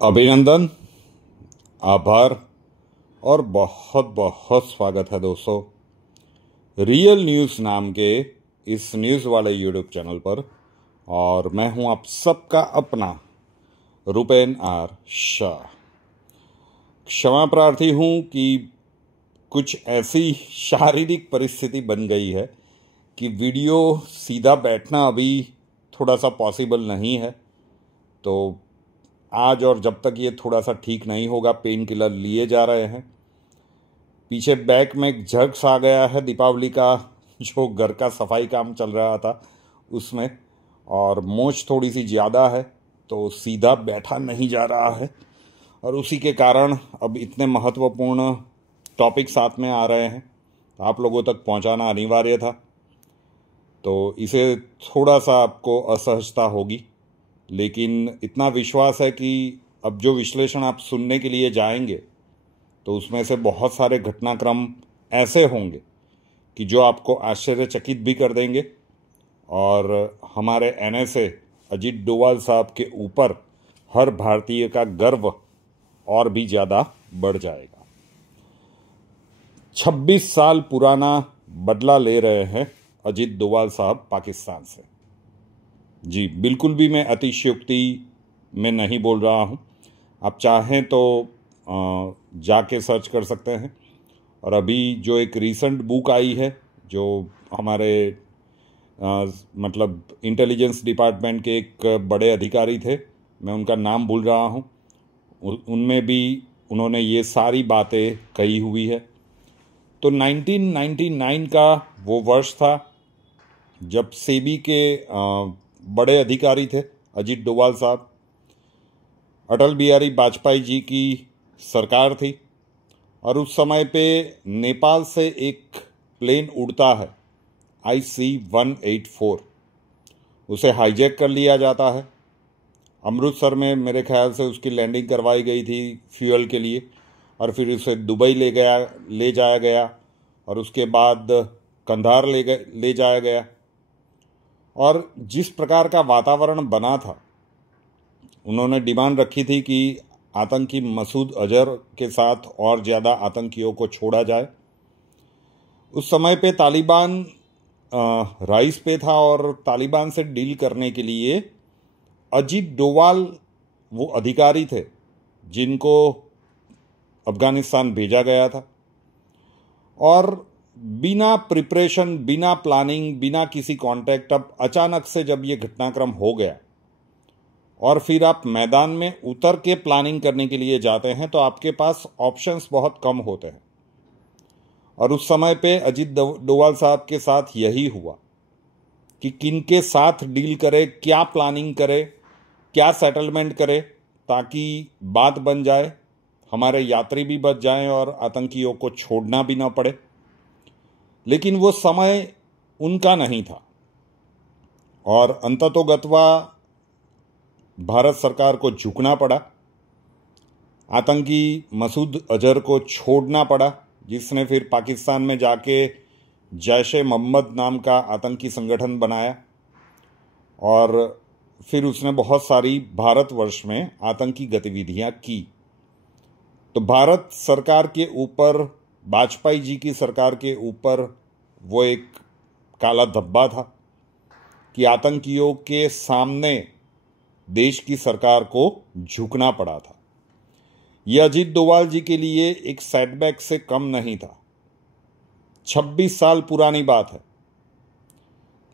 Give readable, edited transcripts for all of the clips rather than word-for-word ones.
अभिनंदन, आभार और बहुत बहुत स्वागत है दोस्तों रियल न्यूज़ नाम के इस न्यूज़ वाले यूट्यूब चैनल पर। और मैं हूं आप सबका अपना रुपेन आर शाह। क्षमा प्रार्थी हूं कि कुछ ऐसी शारीरिक परिस्थिति बन गई है कि वीडियो सीधा बैठना अभी थोड़ा सा पॉसिबल नहीं है। तो आज और जब तक ये थोड़ा सा ठीक नहीं होगा, पेन किलर लिए जा रहे हैं। पीछे बैक में एक झग्स आ गया है दीपावली का, जो घर का सफाई काम चल रहा था उसमें, और मोच थोड़ी सी ज़्यादा है तो सीधा बैठा नहीं जा रहा है। और उसी के कारण अब इतने महत्वपूर्ण टॉपिक साथ में आ रहे हैं, आप लोगों तक पहुंचाना अनिवार्य था। तो इसे थोड़ा सा आपको असहजता होगी, लेकिन इतना विश्वास है कि अब जो विश्लेषण आप सुनने के लिए जाएंगे तो उसमें से बहुत सारे घटनाक्रम ऐसे होंगे कि जो आपको आश्चर्यचकित भी कर देंगे और हमारे एनएसए अजीत डोवाल साहब के ऊपर हर भारतीय का गर्व और भी ज़्यादा बढ़ जाएगा। 26 साल पुराना बदला ले रहे हैं अजीत डोवाल साहब पाकिस्तान से। जी बिल्कुल भी मैं अतिशयोक्ति में नहीं बोल रहा हूँ। आप चाहें तो जाके सर्च कर सकते हैं। और अभी जो एक रीसेंट बुक आई है, जो हमारे मतलब इंटेलिजेंस डिपार्टमेंट के एक बड़े अधिकारी थे, मैं उनका नाम भूल रहा हूँ, उनमें भी उन्होंने ये सारी बातें कही हुई है। तो 1999 का वो वर्ष था जब सेबी के बड़े अधिकारी थे अजीत डोवाल साहब। अटल बिहारी वाजपेयी जी की सरकार थी और उस समय पे नेपाल से एक प्लेन उड़ता है IC-184, उसे हाईजैक कर लिया जाता है। अमृतसर में मेरे ख्याल से उसकी लैंडिंग करवाई गई थी फ्यूल के लिए, और फिर उसे दुबई ले जाया गया और उसके बाद कंधार ले जाया गया। और जिस प्रकार का वातावरण बना था, उन्होंने डिमांड रखी थी कि आतंकी मसूद अजहर के साथ और ज़्यादा आतंकियों को छोड़ा जाए। उस समय पे तालिबान राइस पे था और तालिबान से डील करने के लिए अजीत डोवाल वो अधिकारी थे जिनको अफगानिस्तान भेजा गया था। और बिना प्रिपरेशन, बिना प्लानिंग, बिना किसी कांटेक्ट, अब अचानक से जब ये घटनाक्रम हो गया और फिर आप मैदान में उतर के प्लानिंग करने के लिए जाते हैं तो आपके पास ऑप्शंस बहुत कम होते हैं। और उस समय पे अजीत डोवाल साहब के साथ यही हुआ कि किनके साथ डील करे, क्या प्लानिंग करे, क्या सेटलमेंट करे, ताकि बात बन जाए, हमारे यात्री भी बच जाएं और आतंकियों को छोड़ना भी ना पड़े। लेकिन वो समय उनका नहीं था और अंततोगत्वा भारत सरकार को झुकना पड़ा, आतंकी मसूद अजहर को छोड़ना पड़ा, जिसने फिर पाकिस्तान में जाके जैश-ए-मोहम्मद नाम का आतंकी संगठन बनाया और फिर उसने बहुत सारी भारतवर्ष में आतंकी गतिविधियां की। तो भारत सरकार के ऊपर, वाजपेयी जी की सरकार के ऊपर वो एक काला धब्बा था कि आतंकियों के सामने देश की सरकार को झुकना पड़ा था। यह अजीत डोवाल जी के लिए एक सेटबैक से कम नहीं था। 26 साल पुरानी बात है,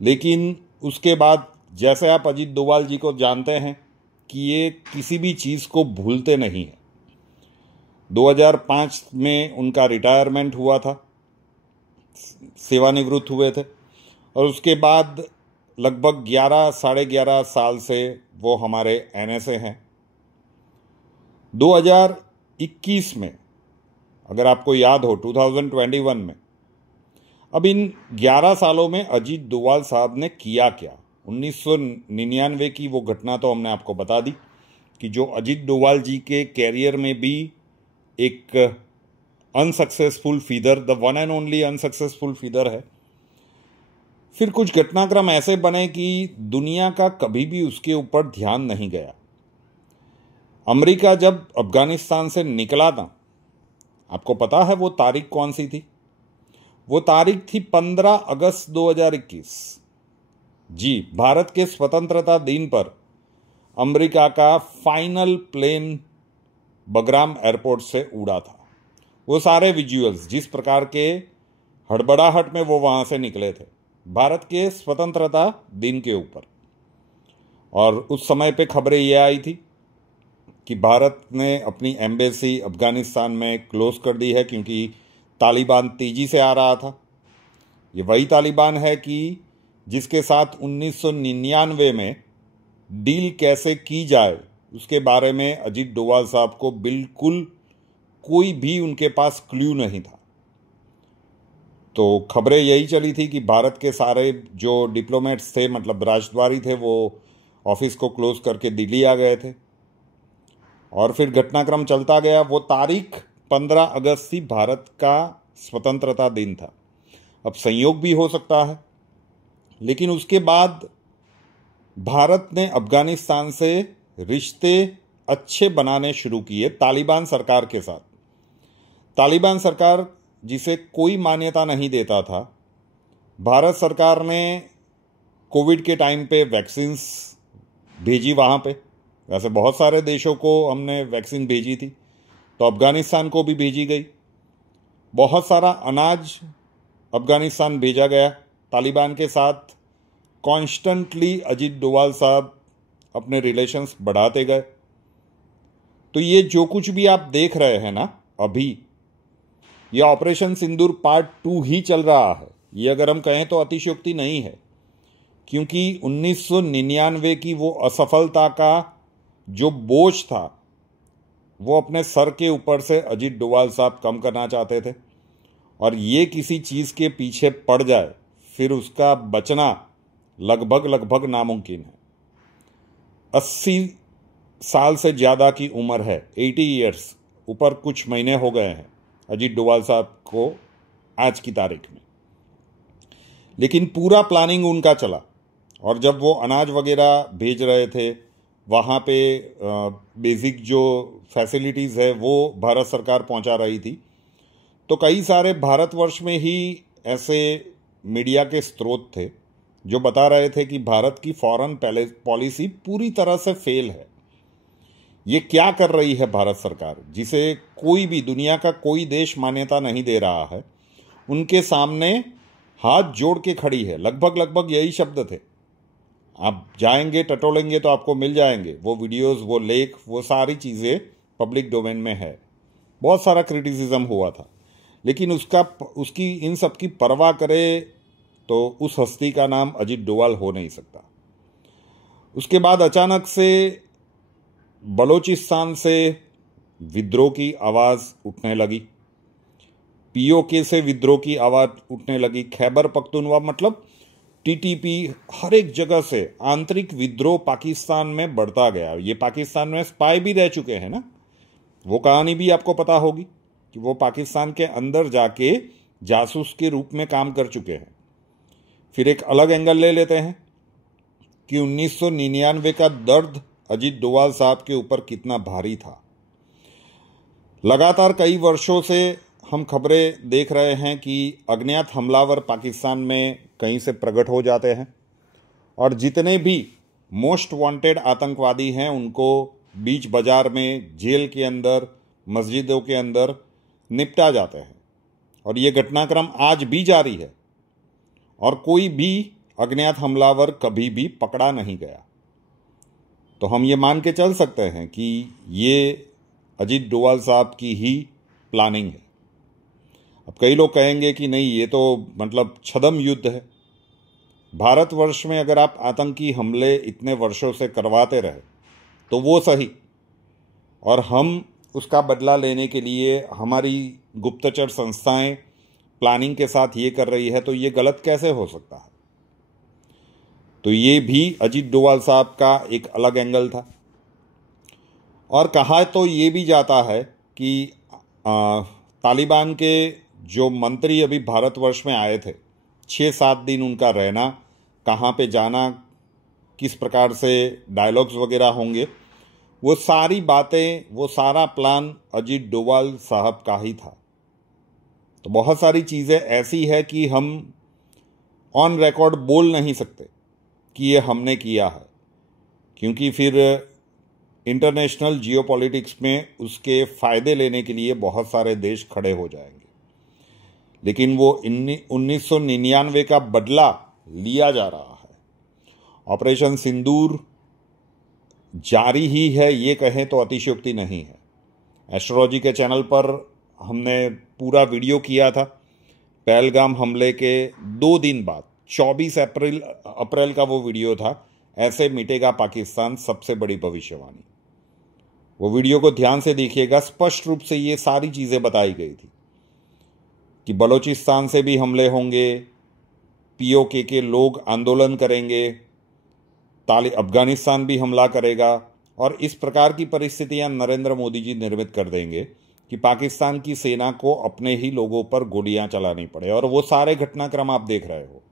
लेकिन उसके बाद जैसे आप अजीत डोवाल जी को जानते हैं कि ये किसी भी चीज़ को भूलते नहीं हैं। 2005 में उनका रिटायरमेंट हुआ था, सेवानिवृत्त हुए थे, और उसके बाद लगभग 11-11.5 साल से वो हमारे एनएसए हैं। 2021 में, अगर आपको याद हो, 2021 में, अब इन 11 सालों में अजीत डोवाल साहब ने किया क्या। 1999 की वो घटना तो हमने आपको बता दी कि जो अजीत डोवाल जी के कैरियर में भी एक unsuccessful feather, the one and only unsuccessful feather है। फिर कुछ घटनाक्रम ऐसे बने कि दुनिया का कभी भी उसके ऊपर ध्यान नहीं गया। अमेरिका जब अफगानिस्तान से निकला था, आपको पता है वो तारीख कौन सी थी? वो तारीख थी 15 अगस्त 2021। जी, भारत के स्वतंत्रता दिन पर अमेरिका का फाइनल प्लेन बगराम एयरपोर्ट से उड़ा था। वो सारे विजुअल्स, जिस प्रकार के हड़बड़ाहट में वो वहां से निकले थे भारत के स्वतंत्रता दिन के ऊपर। और उस समय पे खबरें ये आई थी कि भारत ने अपनी एम्बेसी अफगानिस्तान में क्लोज कर दी है क्योंकि तालिबान तेजी से आ रहा था। ये वही तालिबान है कि जिसके साथ 1999 में डील कैसे की जाए उसके बारे में अजीत डोभाल साहब को बिल्कुल कोई भी उनके पास क्लू नहीं था। तो खबरें यही चली थी कि भारत के सारे जो डिप्लोमेट्स थे, मतलब राजद्वारी थे, वो ऑफिस को क्लोज करके दिल्ली आ गए थे। और फिर घटनाक्रम चलता गया। वो तारीख 15 अगस्त थी, भारत का स्वतंत्रता दिन था। अब संयोग भी हो सकता है, लेकिन उसके बाद भारत ने अफगानिस्तान से रिश्ते अच्छे बनाने शुरू किए तालिबान सरकार के साथ। तालिबान सरकार जिसे कोई मान्यता नहीं देता था, भारत सरकार ने कोविड के टाइम पे वैक्सीन्स भेजी वहाँ पे। वैसे बहुत सारे देशों को हमने वैक्सीन भेजी थी, तो अफगानिस्तान को भी भेजी गई। बहुत सारा अनाज अफगानिस्तान भेजा गया। तालिबान के साथ कॉन्स्टेंटली अजीत डोभाल साहब अपने रिलेशंस बढ़ाते गए। तो ये जो कुछ भी आप देख रहे हैं ना अभी, ये ऑपरेशन सिंदूर पार्ट 2 ही चल रहा है। ये अगर हम कहें तो अतिशयोक्ति नहीं है, क्योंकि 1999 की वो असफलता का जो बोझ था वो अपने सर के ऊपर से अजीत डोभाल साहब कम करना चाहते थे। और ये किसी चीज़ के पीछे पड़ जाए फिर उसका बचना लगभग नामुमकिन है। 80 साल से ज़्यादा की उम्र है, 80 ईयर्स, ऊपर कुछ महीने हो गए हैं अजीत डोभाल साहब को आज की तारीख में। लेकिन पूरा प्लानिंग उनका चला। और जब वो अनाज वगैरह भेज रहे थे, वहाँ पे बेसिक जो फैसिलिटीज़ है वो भारत सरकार पहुँचा रही थी। तो कई सारे भारतवर्ष में ही ऐसे मीडिया के स्रोत थे जो बता रहे थे कि भारत की फॉरेन पॉलिसी पूरी तरह से फेल है। ये क्या कर रही है भारत सरकार, जिसे कोई भी दुनिया का कोई देश मान्यता नहीं दे रहा है, उनके सामने हाथ जोड़ के खड़ी है। लगभग यही शब्द थे। आप जाएंगे टटोलेंगे तो आपको मिल जाएंगे वो वीडियोस, वो लेख, वो सारी चीज़ें पब्लिक डोमेन में है। बहुत सारा क्रिटिसिज्म हुआ था, लेकिन उसकी इन सब की परवाह करे तो उस हस्ती का नाम अजीत डोभाल हो नहीं सकता। उसके बाद अचानक से बलोचिस्तान से विद्रोह की आवाज़ उठने लगी, पीओके से विद्रोह की आवाज़ उठने लगी, खैबर पख्तूनख्वा मतलब टीटीपी, हर एक जगह से आंतरिक विद्रोह पाकिस्तान में बढ़ता गया। ये पाकिस्तान में स्पाई भी रह चुके हैं ना, वो कहानी भी आपको पता होगी कि वो पाकिस्तान के अंदर जाके जासूस के रूप में काम कर चुके हैं। फिर एक अलग एंगल ले लेते हैं कि 1999 का दर्द अजीत डोभाल साहब के ऊपर कितना भारी था। लगातार कई वर्षों से हम खबरें देख रहे हैं कि अज्ञात हमलावर पाकिस्तान में कहीं से प्रकट हो जाते हैं और जितने भी मोस्ट वांटेड आतंकवादी हैं उनको बीच बाजार में, जेल के अंदर, मस्जिदों के अंदर निपटा जाते हैं। और ये घटनाक्रम आज भी जारी है और कोई भी अज्ञात हमलावर कभी भी पकड़ा नहीं गया। तो हम ये मान के चल सकते हैं कि ये अजीत डोभाल साहब की ही प्लानिंग है। अब कई लोग कहेंगे कि नहीं, ये तो मतलब छद्म युद्ध है। भारतवर्ष में अगर आप आतंकी हमले इतने वर्षों से करवाते रहे तो वो सही, और हम उसका बदला लेने के लिए हमारी गुप्तचर संस्थाएं प्लानिंग के साथ ये कर रही है, तो ये गलत कैसे हो सकता है? तो ये भी अजीत डोभाल साहब का एक अलग एंगल था। और कहा तो ये भी जाता है कि तालिबान के जो मंत्री अभी भारतवर्ष में आए थे, 6-7 दिन उनका रहना, कहाँ पे जाना, किस प्रकार से डायलॉग्स वगैरह होंगे, वो सारी बातें, वो सारा प्लान अजीत डोभाल साहब का ही था। तो बहुत सारी चीज़ें ऐसी है कि हम ऑन रिकॉर्ड बोल नहीं सकते कि ये हमने किया है, क्योंकि फिर इंटरनेशनल जियोपॉलिटिक्स में उसके फायदे लेने के लिए बहुत सारे देश खड़े हो जाएंगे। लेकिन वो 1999 का बदला लिया जा रहा है। ऑपरेशन सिंदूर जारी ही है, ये कहें तो अतिशयोक्ति नहीं है। एस्ट्रोलॉजी के चैनल पर हमने पूरा वीडियो किया था। पहलगाम हमले के 2 दिन बाद 24 अप्रैल का वो वीडियो था, ऐसे मिटेगा पाकिस्तान, सबसे बड़ी भविष्यवाणी। वो वीडियो को ध्यान से देखिएगा, स्पष्ट रूप से ये सारी चीज़ें बताई गई थी कि बलूचिस्तान से भी हमले होंगे, पीओके के लोग आंदोलन करेंगे, अफगानिस्तान भी हमला करेगा, और इस प्रकार की परिस्थितियां नरेंद्र मोदी जी निर्मित कर देंगे कि पाकिस्तान की सेना को अपने ही लोगों पर गोलियां चलानी पड़े। और वो सारे घटनाक्रम आप देख रहे हो।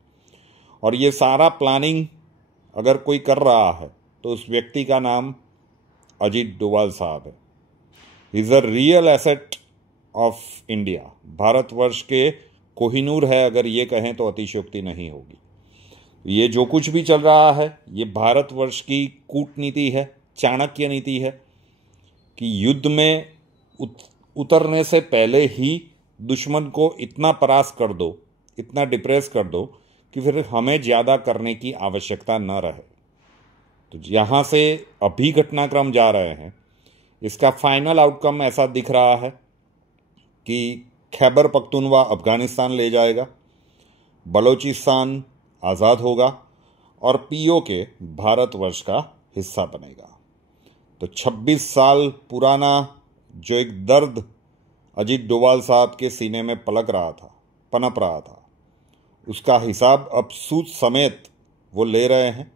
और ये सारा प्लानिंग अगर कोई कर रहा है तो उस व्यक्ति का नाम अजीत डोभाल साहब है। Is a real asset of India. Bharatvarsh के कोहिनूर है, अगर ये कहें तो अतिशयोक्ति नहीं होगी। ये जो कुछ भी चल रहा है ये भारतवर्ष की कूटनीति है, चाणक्य नीति है कि युद्ध में उतरने से पहले ही दुश्मन को इतना परास्त कर दो, इतना डिप्रेस कर दो कि फिर हमें ज़्यादा करने की आवश्यकता न रहे। तो यहाँ से अभी घटनाक्रम जा रहे हैं, इसका फाइनल आउटकम ऐसा दिख रहा है कि खैबर पख्तूनवा अफगानिस्तान ले जाएगा, बलूचिस्तान आज़ाद होगा और पीओके भारतवर्ष का हिस्सा बनेगा। तो 26 साल पुराना जो एक दर्द अजीत डोभाल साहब के सीने में पनप रहा था, उसका हिसाब अब सूद समेत वो ले रहे हैं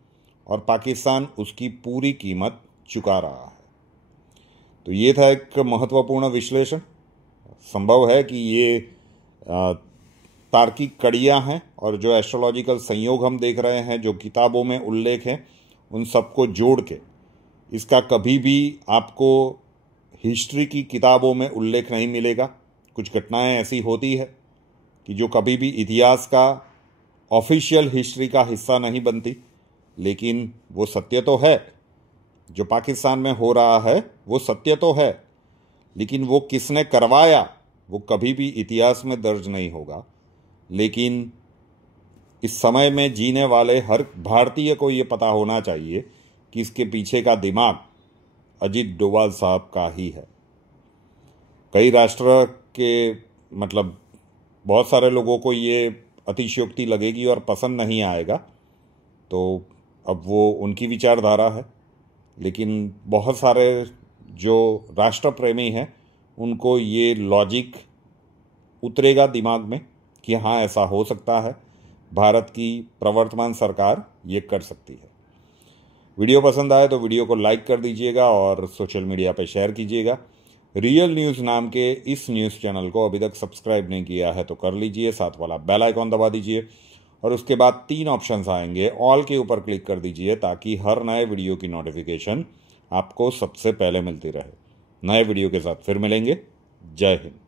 और पाकिस्तान उसकी पूरी कीमत चुका रहा है। तो ये था एक महत्वपूर्ण विश्लेषण। संभव है कि ये तार्किक कड़ियाँ हैं और जो एस्ट्रोलॉजिकल संयोग हम देख रहे हैं, जो किताबों में उल्लेख हैं, उन सबको जोड़ के इसका कभी भी आपको हिस्ट्री की किताबों में उल्लेख नहीं मिलेगा। कुछ घटनाएं ऐसी होती है कि जो कभी भी इतिहास का ऑफिशियल हिस्ट्री का हिस्सा नहीं बनती, लेकिन वो सत्य तो है। जो पाकिस्तान में हो रहा है वो सत्य तो है, लेकिन वो किसने करवाया वो कभी भी इतिहास में दर्ज नहीं होगा। लेकिन इस समय में जीने वाले हर भारतीय को ये पता होना चाहिए कि इसके पीछे का दिमाग अजीत डोभाल साहब का ही है। कई राष्ट्र के बहुत सारे लोगों को ये अतिशयोक्ति लगेगी और पसंद नहीं आएगा, तो अब वो उनकी विचारधारा है। लेकिन बहुत सारे जो राष्ट्र प्रेमी हैं उनको ये लॉजिक उतरेगा दिमाग में कि हाँ, ऐसा हो सकता है, भारत की प्रवर्तमान सरकार ये कर सकती है। वीडियो पसंद आए तो वीडियो को लाइक कर दीजिएगा और सोशल मीडिया पर शेयर कीजिएगा। रियल न्यूज़ नाम के इस न्यूज़ चैनल को अभी तक सब्सक्राइब नहीं किया है तो कर लीजिए, साथ वाला बेल आइकॉन दबा दीजिए और उसके बाद 3 ऑप्शंस आएंगे, ऑल के ऊपर क्लिक कर दीजिए ताकि हर नए वीडियो की नोटिफिकेशन आपको सबसे पहले मिलती रहे। नए वीडियो के साथ फिर मिलेंगे। जय हिंद।